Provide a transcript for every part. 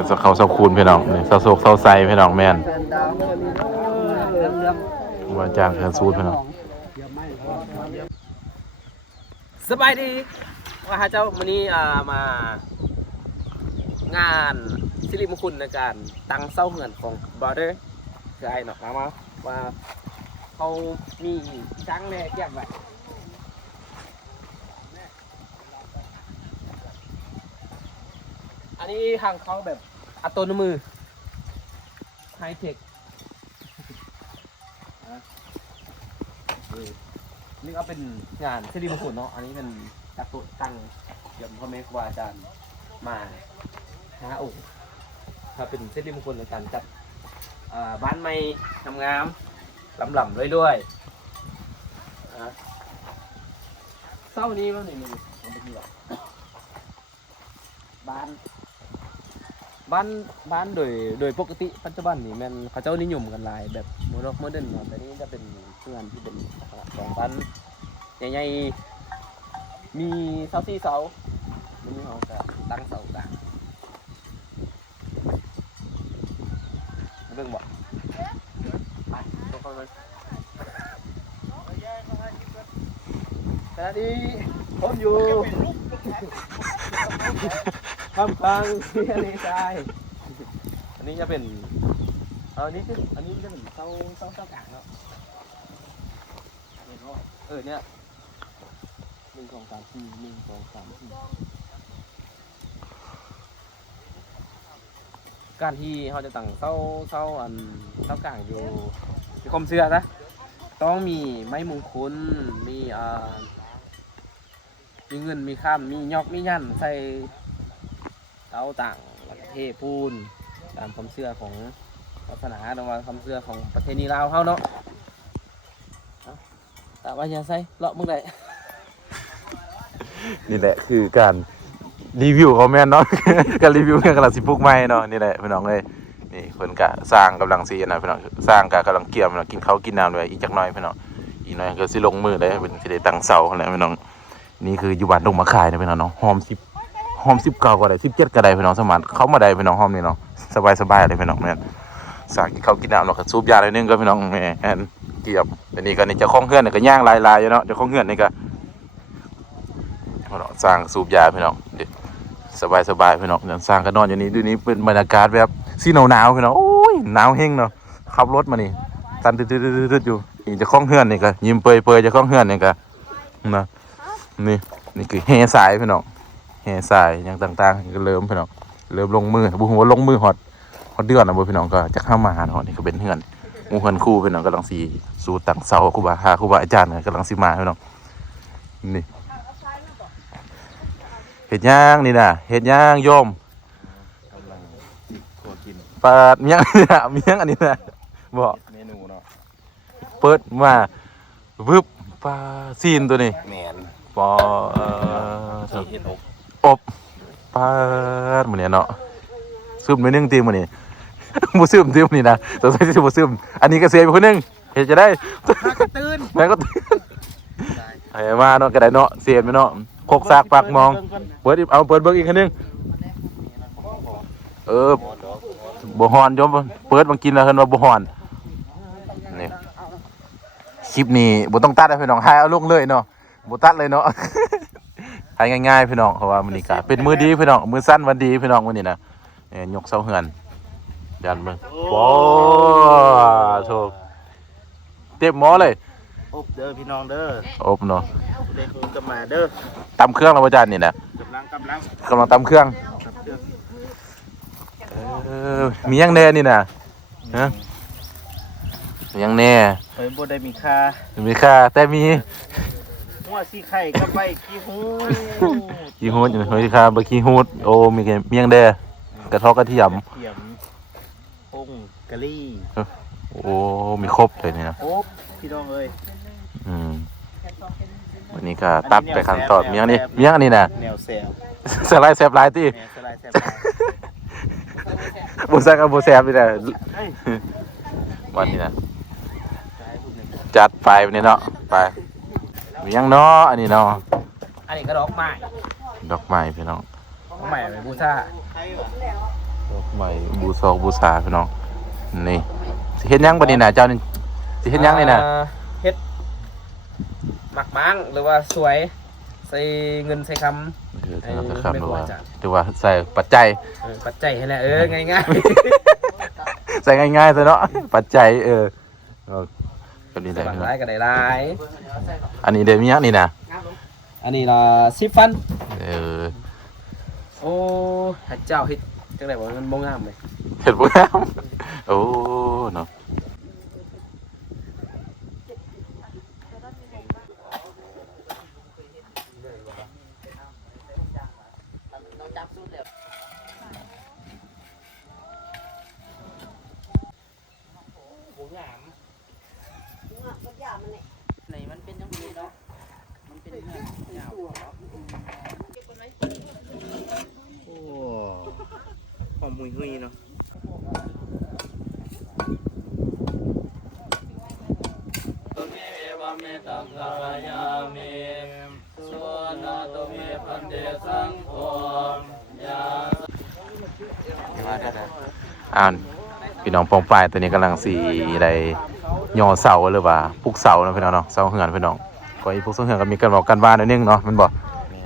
เป็นสเขาเสาคูนพี่น้องนี่เสาโศกเสาไซพี่น้องแม่นว่าจ้างเธอซูดพี่น้องสบายดีว่าเจ้าวันนี้มางานสิริมงคลในการตั้งเสาเหือนของบอเดอร์คือไอ้หนอกมาว่าเขามีช้างแม่แก้มไว้อันนี้ทางเขาแบบอัตโนมือไฮเทคนี่ก็เป็นงานสิริมงคลเนาะอันนี้เป็นจัดโต๊ะตั้งเกี่ยวกับพ่อแม่ครูอาจารย์มา5 องค์ถ้าเป็นสิริมงคลในการจัดบ้านไม้งามๆลำๆด้วยเศร้านี้ว่าหนึ่งเอาไปดีหรอบ้านโดยปกติปัจจุบันนี่แม่นเขาเจ้านิยมกันหลายแบบโมเดิร์นเนาะแต่นี้จะเป็นงานที่เป็นของบ้านใหญ่ๆมีเสา4 เสามันมีเขาก็ตั้งเสากลางเรื่องบ่ไปตัวเขาเลยขณะนี้ผมอยู่ทำกลางที่ทะเลทรายอันนี้จะเป็นอันนี้จะเป็นเสากลางเนาะเนี่ย1 2 3 4 1 2 3 4การที่เขาจะตั้งเสาอันเสากลางอยู่มีความเชื่อนะต้องมีไม้มงคลมีเงินมีข้ามมียอกมียันใส่เสาต่างเทปูนตามความเชื่อของศาสนาหรือว่าความเชื่อของประเทศนี้ลาวเขาเนาะแต่ว่าอย่าใส่เลาะมึงได้นี่แหละคือการรีวิวเขาแม่นเนาะ การรีวิวเรื่องกำลังสิปลูกไม้เนาะนี่แหละพี่น้องเลยนี่เพิ่นก็สร้างกำลังสินะพี่น้องสร้างก็กำลังเกี่ยมกินข้าวกินน้ำด้วยอีกจักหน่อยพี่น้องอีกหน่อยก็สิลงมือได้เป็นสิได้ตั้งเสาแล้วพี่น้องนี่คืออยู่บ้านดงมะขายนะพี่น้องเนาะหอม10ก็ได้17ก็ได้พี่น้องสมานเข้ามาได้พี่น้องหอมนี่เนาะสบายเลยพี่น้องแม่นสร้างกินข้าวกินน้ำแล้วก็สูบยาหน่อยนึงก็พี่น้องแม่นเกี่ยมอันนี้ก็นี่เจ้าของเฮือนนี่ก็ย่างลายๆอยู่เนาะเจ้าของเฮือนนี่ก็สร้างสูบยาพี่น้องสบายพี่น้องสร้างก็นอนอยู่นี่ดูนี้เป็นบรรยากาศแบบสีหนาวพี่น้องโอ้ยหนาวเฮงเนาะขับรถมานี่ตันตืดๆอยู่อีเจ้าของเฮือนนี่ก็ยิ้มเปยเจ้าของเฮือนนี่ก็นะนี่คือแห่สายพี่น้องแห่สายอย่างต่างๆก็เริ่มพี่น้องเริ่มลงมือบุหัวลงมือฮอดเดือนนะบ่พี่น้องก็จะเข้ามาหาเนาะนี่ก็เป็นเฮือนหมู่เฮือนคู่พี่น้องกำลังสิสู่ตั้งเสาครูบาอาจารย์กำลังสิมาพี่น้องนี่เฮ็ดย่างนี่น่ะเฮ็ดย่างโยมกำลังโคกินปาดเมียงนี่น่ะเมียงอันนี้น่ะบ่เมนูเนาะเปิดมาวึบปลาซีนตัวนี้แมนปอเห็ดอบปลามื้อนี้เนาะซึมไปนึงตีมื้อนี้ บ่ซึมตีมื้อนี้นะสงสัยสิบ่ซึมอันนี้ก็เสียไปคนนึงเฮ็ดจะได้ก็ตื่นแม่ก็ให้มาเนาะก็ได้เนาะเสียไปเนาะคกซากปากมองเปิดเบิ่งอีกคันนึงบ่ฮ้อนโยมเปิดมากินแล้วเพิ่นว่าบ่ฮ้อนนี่คลิปนี้บ่ต้องตัดให้พี่น้องให้เอาลงเลยเนาะบ่ตัดเลยเนาะ ให้ง่ายๆพี่น้องเพราะว่ามื้อนี้ก็เป็นมื้อดีพี่น้องมื้อสั้นวันดีพี่น้องมื้อนี้นะยกเสาเฮือนยันเบิ่งโอ้โธ่เต็มหม้อเลยอบเด้อพี่น้องเด้ออบเนาะเด็กก็มาเด้อตำเครื่องแล้วอาจารย์นี่นะกำลังตำเครื่องมียังแน่นี่นะฮะมียังแน่เฮ้ยบ่ได้มีค่าแต่มีหัวสีไข่กับใบขี้หูดอยู่เฮ้ยค่าใบขี้หูดโอ้มียังแน่กระทอกกระเทียมปุ้งกะลี่โอ้มีครบเลยนี่นะโอ้พี่น้องเอ้ยวันนี้ก็ตัดไปขั้นตอนมียังอันนี้นะแนวแซวสไลด์แซบไลน์ที่บุษกับบุแซบนี่แหละวันนี้นะจัดไฟวันนี้เนาะไปมียังเนาะอันนี้เนาะอันนี้ก็ดอกไม้พี่น้องดอกไม้ไปบูชา ดอกไม้บูซอกบูชาพี่น้องนี่สิเฮ็ดหยังบัดนี้น่ะเจ้านี่สิเฮ็ดหยังนี่น่ะ เฮ็ดหมักบ้างหรือว่าสวยใส่เงินใส่คำ คือธนาคารหรือว่าใส่ปัจจัย ปัจจัยให้แหละง่าย ใส่ง่ายๆซะเนาะปัจจัยก็นี่ ๆ แหละ บางรายก็ได้หลาย อันนี้เดี๋ยวมีหยังนี่น่ะ อันนี้ล่ะ10ฟัน โอ้พระเจ้าเฮ็ดจังได๋บ่มันบ่งามเลย เห็ดบ่งามโอ้เนาะไหนมันเป็นจังซี่เนาะมันเป็นเงินยาว โอ้หอมหุยๆเนาะ อ่านพี่น้องปองปลายตัวนี้กำลังสีได้ย่อเสาหรือว่าปลูกเสาเนาะพี่น้องเนาะเสาเหือนพี่น้องก็อีพวกเสาเหือนก็มีกันบอกกันบ้านนิดนึงเนาะมันบอก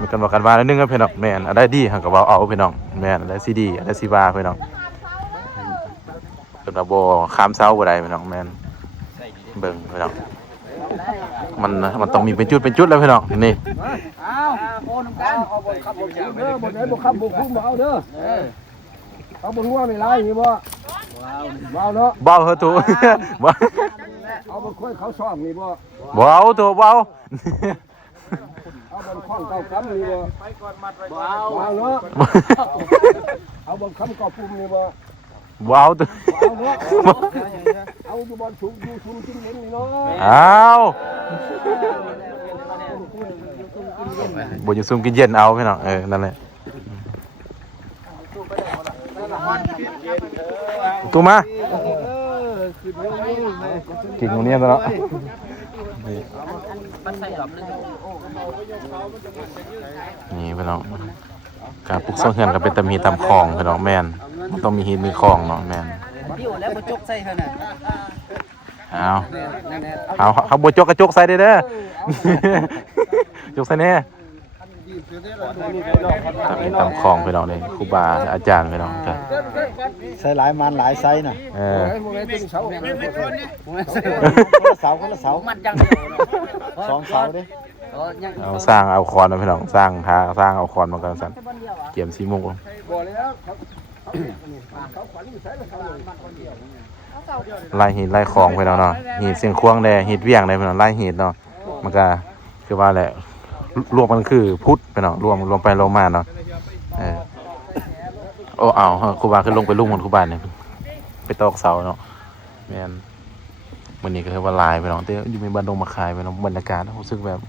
มีกันบอกกันบ้านนิดนึงครับพี่น้องแม่นอันได้ดีหักกับว่าเอาพี่น้องแม่นอันได้ซีดีอันได้ซีบาพี่น้องเป็นระบบข้ามเสาบ่ได้พี่น้องแม่นเบิ่งพี่น้องมันต้องมีเป็นจุดแล้วพี่น้องนี่ โอ้น้ำกันเอาบ่ครับบ่เด้อบ่ได้บ่ครับบ่คุ้มบ่เอาเด้อเอาบ่งัวไม่ลายนี่บ่ว้าวเนาะ เบาเถอะตัวบ่ เอาบ่ค่อยเขาซ่อมนี่บ่ บ่เอาตัวเบา เอาบ่ข้องเก่ากำนี่บ่ไปก่อนมัดไว้ว้าวเนาะเอาบ่คำก่อปุ่มนี่บ่ บ่เอาตัว เอาเนาะเอาอยู่บ่ถูกอยู่ชุมกินเล่นนี่เนาะ เอาบ่อยู่ซุ่มกินเย็นเอาพี่น้องนั่นแหละตัวมากินตรงนี้แล้วนี่พี่น้องการปลูกเสาเหือนก็เป็นตะมีตำคลองพี่น้องแม่นมันต้องมีหินมีคลองเนาะแม่น บิ้วแล้วบ่จกใส่เท่านั้น เอาบ่จกกระจกใส่เด้อ จกใส่แน่ตำมีตำคลองพี่น้องเลยครูบาอาจารย์พี่น้องครับ ใส่หลายมันหลายไซส์น่ะ คนละเสามันจัง สองเสาเด้ เอาสร้างเอาคอนนะพี่น้องสร้างเอาคอนมากันสั่นเกี่ยมสีมุกไล่หินไล่คลองพี่น้องเนาะหินเสียงควงแดหินเวียงได้พี่น้องไล่หินเนาะมันก็คือว่าแหละรวมมันคือพุทธพี่น้องรวมไปรวมมาเนาะโอ้เอาครูบาขึ้นลงไปลุ่มบนครูบาเนี่ยไปตอกเสาเนาะแม่นวันนี้ก็คือว่าลายพี่น้องแต่อยู่ในบ้านดงมาคายพี่น้องบรรยากาศรู้สึกแบบ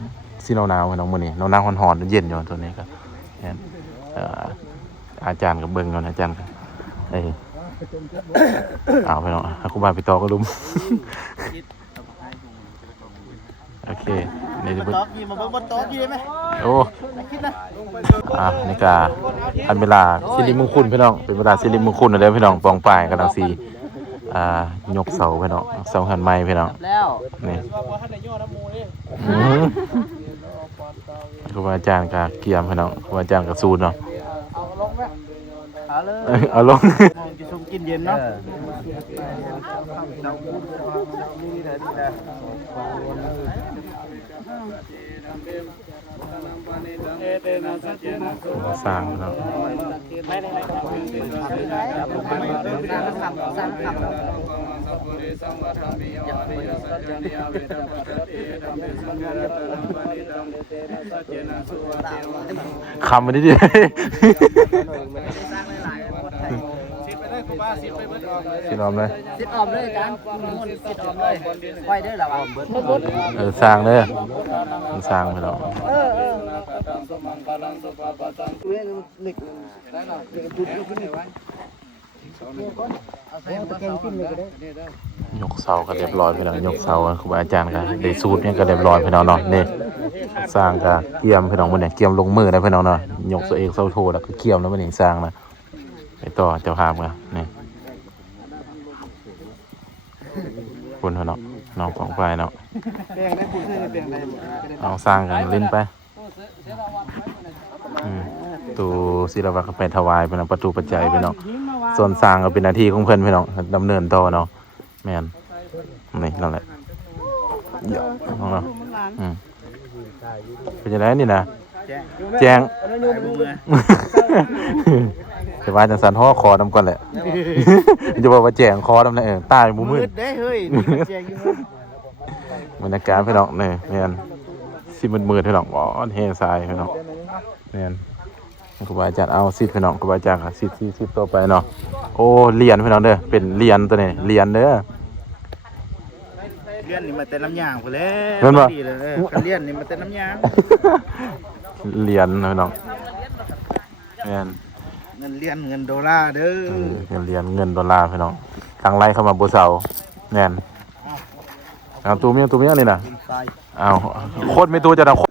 สีหนาวๆพี่น้องมื้อนี้หนาวๆร้อนๆเย็นอยู่ตัวนี้ก็แม่นอาจารย์ก็เบิ่งเนาะอาจารย์ก็เอาพี่น้องครูบาไปตอกก็ลุ่ม โอเคนี่จะ ตอกยี่มาเบิ่งบ่ตอกยี่ได้ไหม โอ้นี่ก็อันเวลาสิริมงคลพี่น้องเป็นเวลาสิริมงคลนะเด้อพี่น้องปองปลายกำลังสียกเสาพี่น้องเสาหันไม้พี่น้องนี่ครูบาอาจารย์ก็เกี่ยมพี่น้องครูบาอาจารย์ก็สูนเนาะเอาลง กินชมกินเย็นเนาะ สร้างพี่น้องคำมันนิดเดียว สิออมเลย สิออมเลยอาจารย์มุ่นสิออมเลยไว้เด้อล่ะว่า สร้างเลยมันสร้างไปแล้วยกเสาก็เรียบร้อยไปแล้วยกเสาครูบาอาจารย์ก็ได้สูตรเนี่ยก็เรียบร้อยไปแล้วเนาะนี่สร้างก็เกี่ยมพี่น้องมันเนี่ยเกี่ยมลงมือนะพี่น้องเนาะยกเสาเอกเสาโทแล้วก็เกี่ยมแล้วมันนี่สร้างนะ ไปต่อเจ้าภาพกันนี่คุณเนาะน้องของไฟเนาะ แปลงได้คุณให้แปลงได้บ่ เอาสร้างกันลิ้นไปตูศิลปะก็ไปถวายเป็นประตูปัจจัยไปเนาะส่วนสร้างก็เป็นหน้าที่ของเพิ่นพี่น้องดำเนินต่อเนาะแม่นนี่นั่นแหละเดี๋ยวของเราเป็นยังไงนี่นะแจ้งจะว่าจังสันห่อคอนำก่อนแหละจะบอกว่าแจ้งคอนำแหละตายบ่มืด ได้เฮ้ยแจงอยู่ บรรยากาศพี่น้องนี่แม่นสิมืดๆพี่น้องอ๋อเฮทรายพี่น้องแม่นครูบาอาจารย์เอาสิพี่น้องครูบาอาจารย์ค่ะสิต่อไปเนาะโอ้เหรียญพี่น้องเด้อเป็นเหรียญตัวนี้เหรียญเด้อ เลี้ยนนี่มาแต่น้ำยางพุ่นแล้ เห็นบ่ ดีเลยกันเลี้ยนนี่มาแต่น้ำยาง เหรียญพี่น้องแม่น เงินเลี้ยนเงินดอลลาร์เด้อ เหรียญเงินดอลลาร์พี่น้องทางไล่เข้ามาบ่เซาแม่นเอาตัวเมียนี่น่ะ ใส่ เอาโคตรไม่ตัวจะทำ